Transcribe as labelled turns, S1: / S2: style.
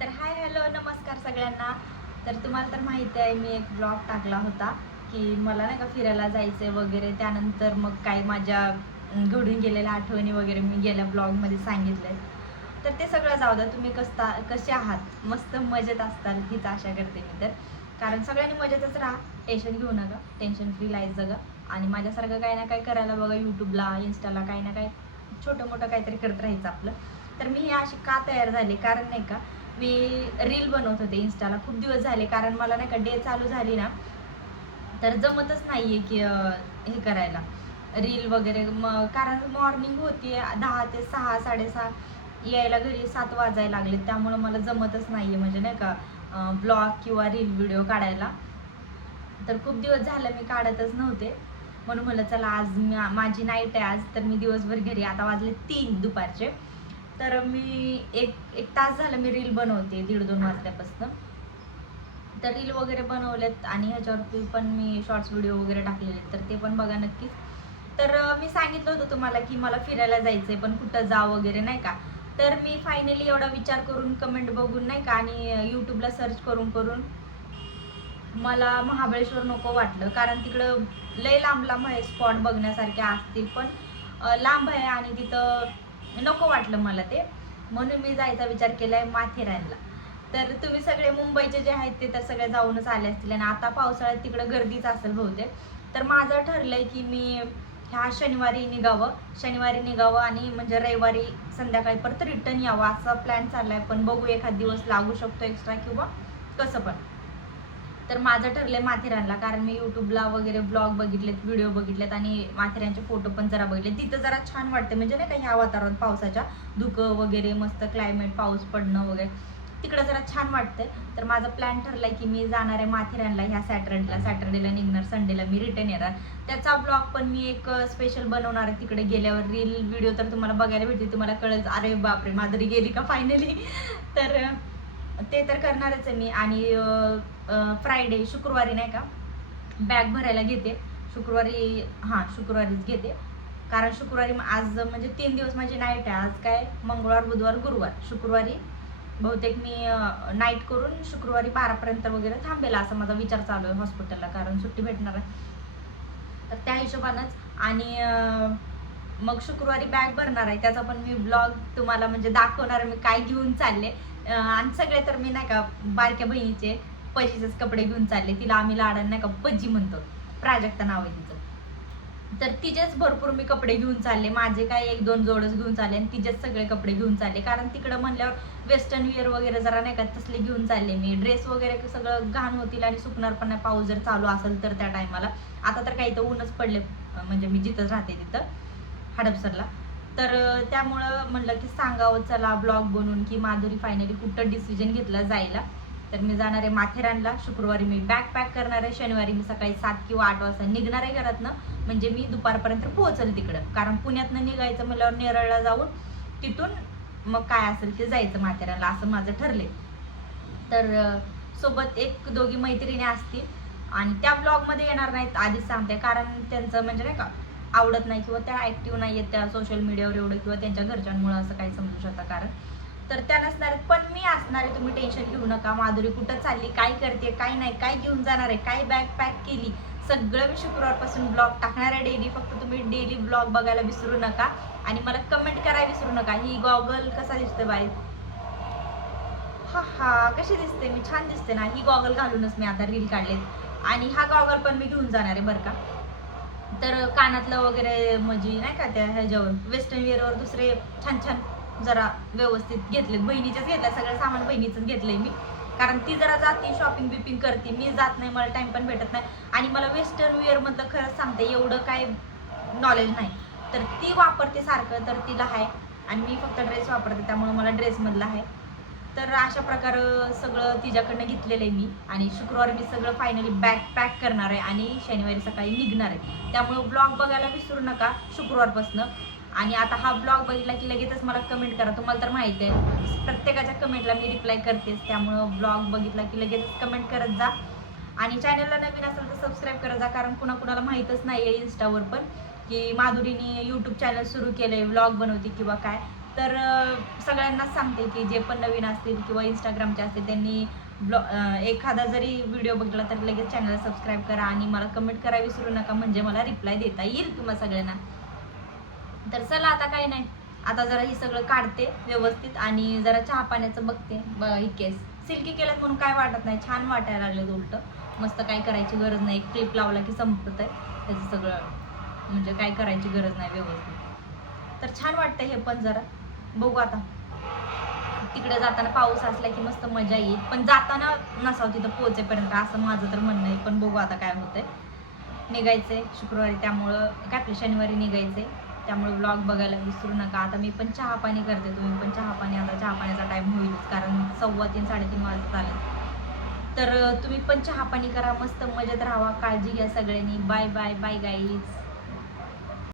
S1: तर hi hello नमस्कार सगळ्यांना. तर तुम्हाला तर माहिती आहे मी एक ब्लॉग टाकला होता की मला नाही का फिरायला जायचं वगैरे. त्यानंतर मग काही माझ्या घडून गेलेल्या आठवणी वगैरे मी गेल्या ब्लॉगमध्ये सांगितले तर ते सगळं जाऊ द्या. तुम्ही कसता कसे आहात? मस्त मजेत असताल हीच आशा करते मी तर. कारण सगळ्यांनी मजेतच राहा. टेन्शन घेऊ नका. टेन्शन फ्री लाईफ जगा. आणि माझ्यासारखं काही ना काही करायला बघा. यूट्यूबला इन्स्टाला काही ना काही छोटं मोठं काहीतरी करत राहायचं आपलं. तर मी ही अशी का तयार झाले? कारण नाही का मी रील बनवत होते इन्स्टाला खूप दिवस झाले कारण मला नाही का डे चालू झाली ना तर जमतच नाही आहे की हे करायला. रील वगैरे मग कारण मॉर्निंग होती दहा ते सहा साडेसहा यायला घरी सात वाजायला लागले. त्यामुळं मला जमतच नाही आहे म्हणजे नाही का ब्लॉग किंवा रील व्हिडिओ काढायला. तर खूप दिवस झालं मी काढतच नव्हते. म्हणून म्हटलं चला आज मी माझी नाईट आहे आज तर मी दिवसभर घरी आता वाजले तीन दुपारचे. तर मी एक एक तास झालं मी रील बनवते दीड दोन वाजल्यापासून. तर रील वगैरे बनवलेत आणि ह्याच्यावरती पण मी शॉर्ट्स व्हिडिओ वगैरे टाकलेले आहेत, तर ते पण बघा नक्कीच. तर मी सांगितलं होतं तुम्हाला की मला फिरायला जायचं आहे पण कुठं जा वगैरे नाही का? तर मी फायनली एवढा विचार करून कमेंट बघून नाही का आणि यूट्यूबला सर्च करून करून मला महाबळेश्वर नको वाटलं. कारण तिकडं लय लांब लांब आहे स्पॉट बघण्यासारखे असतील पण लांब आहे आणि तिथं नको वाटलं मला ते. म्हणून मी जायचा विचार केलाय माथेरानला. तर तुम्ही सगळे मुंबईचे जे आहेत ते तर सगळे जाऊनच आले असतील आणि आता पावसाळ्यात तिकडं गर्दीच असेल बहुतेक. तर माझं ठरलंय की मी ह्या शनिवारी निघावं. शनिवारी निघावं आणि म्हणजे रविवारी संध्याकाळी परत रिटर्न यावं. असा प्लॅन चाललाय पण बघू एखाद दिवस लागू शकतो एक्स्ट्रा किंवा कसं पण. तर माझं ठरलंय माथेरानला. कारण मी युट्यूबला वगैरे ब्लॉग बघितलेत व्हिडिओ बघितलेत आणि माथेरानचे फोटो पण जरा बघितले. तिथं जरा छान वाटते. म्हणजे नाही का ह्या वातावरणात पावसाच्या धुकं वगैरे मस्त क्लायमेट पाऊस पडणं वगैरे तिकडं जरा छान वाटतंय. तर माझा प्लॅन ठरलाय की मी जाणार आहे माथेरानला ह्या सॅटर्डेला. सॅटर्डेला निघणार संडेला मी रिटर्न येणार. त्याचा ब्लॉग पण मी एक स्पेशल बनवणार आहे. तिकडे गेल्यावर रील व्हिडिओ तर तुम्हाला बघायला भेटते तुम्हाला कळेल अरे बापरे माधुरी गेली का फायनली तर ते तर करणारच आहे मी. आणि फ्रायडे शुक्रवारी नाही का बॅग भरायला घेते. शुक्रवारी हां शुक्रवारीच घेते. कारण शुक्रवारी आज म्हणजे तीन दिवस माझी नाईट आहे. आज काय? मंगळवार बुधवार गुरुवार. शुक्रवारी बहुतेक मी नाईट करून शुक्रवारी बारापर्यंत वगैरे थांबेल असा माझा विचार चालू आहे हॉस्पिटलला कारण सुट्टी भेटणार आहे. तर त्या हिशोबानंच. आणि मग शुक्रवारी बॅग भरणार आहे. त्याचा पण मी ब्लॉग तुम्हाला म्हणजे दाखवणार आहे. मी काय घेऊन चालले. आणि सगळे तर मी नाही का बारक्या बहिणीचे पजीचेच कपडे घेऊन चालले. तिला आम्ही लाडन नाही का पजी म्हणतो. प्राजक्ता नाव आहे तिचं. तर तिचेच भरपूर मी कपडे घेऊन चालले. माझे काय एक दोन जोडच घेऊन चालले आणि तिचेच सगळे कपडे घेऊन चालले. कारण तिकडं म्हणल्यावर वेस्टर्न वेअर वगैरे जरा नाही का तसले घेऊन चालले मी. ड्रेस वगैरे सगळं घाण होतील आणि सुकणार पण नाही पाऊस जर चालू असेल तर त्या टायमाला आता तर काही तर ऊनच पडले. म्हणजे मी जिथं राहते तिथं. हडपसरला. तर त्यामुळं म्हणलं की सांगावं चला ब्लॉग बनवून की माधुरी फायनली कुठं डिसिजन घेतला जायला. तर मी जाणार आहे माथेरानला. शुक्रवारी मी बॅग पॅक करणार आहे. शनिवारी मी सकाळी सात किंवा आठ वाजता निघणार आहे घरातनं. म्हणजे मी दुपारपर्यंत पोहोचल तिकडं. कारण पुण्यातनं निघायचं म्हणल्यावर नेरळला जाऊन तिथून मग काय असेल ते जायचं माथेरानला असं माझं ठरले तर सोबत एक दोघी मैत्रिणी असतील. आणि त्या ब्लॉगमध्ये येणार नाहीत आधीच सांगते. कारण त्यांचं म्हणजे नाही का आवडत नाही किंवा त्या ऍक्टिव्ह नाही आहेत त्या सोशल मीडियावर एवढं किंवा त्यांच्या घरच्यांमुळे असं काही समजू शकता कारण. तर त्या नसणार पण मी असणार आहे तुम्ही टेन्शन घेऊ नका. माधुरी कुठं चालली काय करते काय नाही काय घेऊन जाणार आहे काय बॅग पॅक केली? सगळं मी शुक्रवारपासून ब्लॉग टाकणार आहे डेली फक्त तुम्ही डेली ब्लॉग बघायला विसरू नका आणि मला कमेंट करायला विसरू नका. ही गॉगल कसा दिसतोय बाई? हा हा कशी दिसते? मी छान दिसते ना. ही गॉगल घालूनच मी आता रील काढलेत. आणि हा गॉगल पण मी घेऊन जाणार आहे बरं का. तर कानातलं वगैरे म्हणजे नाही का त्या ह्याच्यावर वेस्टर्न वेअरवर दुसरे छान छान जरा व्यवस्थित घेतले बहिणीचेच घेतल्या सगळं सामान बहिणीचंच घेतलंय मी. कारण ती जरा जाते शॉपिंग बिपिंग करते. मी जात नाही मला टाइम पण भेटत नाही. आणि मला वेस्टर्न वेअर मधलं खरंच सांगते एवढं काय नॉलेज नाही. तर ती वापरते सारखं तर तिला आहे. आणि मी फक्त ड्रेस वापरते त्यामुळे मला ड्रेसमधलं आहे. तर अशा प्रकारे सगळं तिच्याकडनं घेतलेलं आहे मी. आणि शुक्रवारी मी सगळं फायनली बॅग पॅक करणार आहे आणि शनिवारी सकाळी निघणार आहे. त्यामुळे ब्लॉग बघायला विसरू नका शुक्रवारपासनं. आणि आता हा ब्लॉग बघितला की लगेचच मला कमेंट करा. तुम्हाला तर माहिती आहे प्रत्येकाच्या कमेंटला मी रिप्लाय करतेच. त्यामुळं ब्लॉग बघितला की लगेचच कमेंट करत जा. आणि चॅनलला नवीन असेल तर सबस्क्राईब करत जा कारण कुणा कुणाला माहीतच नाही आहे इन्स्टावर पण की माधुरीने यूट्यूब चॅनल सुरू केलं आहे व्लॉग बनवते किंवा काय. तर सगळ्यांनाच सांगते की जे पण नवीन असतील किंवा इंस्टाग्रामचे असतील त्यांनी ब्लॉ एखादा जरी व्हिडिओ बघितला तर लगेच चॅनलला सबस्क्राईब करा आणि मला कमेंट करा विसरू नका म्हणजे मला रिप्लाय देता येईल तुम्हा सगळ्यांना. तर चला आता काही नाही. आता जरा हे सगळं काढते व्यवस्थित आणि जरा चहा पाण्याचं बघते. ब- ही केस. सिल्की केल्यात म्हणून काय वाटत नाही. छान वाटायला लागलं उलटं. मस्त काय करायची गरज नाही. क्लिप लावला की संपत आहे त्याचं सगळं म्हणजे काय करायची गरज नाही व्यवस्थित. तर छान वाटतं हे पण जरा. बघू आता. तिकडे जाताना पाऊस असला की मस्त मजा येईल. पण जाताना नसावं तिथं पोहोचेपर्यंत असं माझं तर म्हणणं आहे. पण बघू आता काय होतंय. निघायचंय शुक्रवारी त्यामुळं काय आपलं शनिवारी निघायचंय. त्यामुळे ब्लॉग बघायला विसरू नका. आता मी पण चहा पाणी करते तुम्ही पण चहा पाणी. आता चहा पाण्याचा टाईम होईलच कारण सव्वा तीन साडेतीन वाजता आले. तर तुम्ही पण चहा पाणी करा मस्त मजेत राहा काळजी घ्या सगळ्यांनी. Bye bye bye guys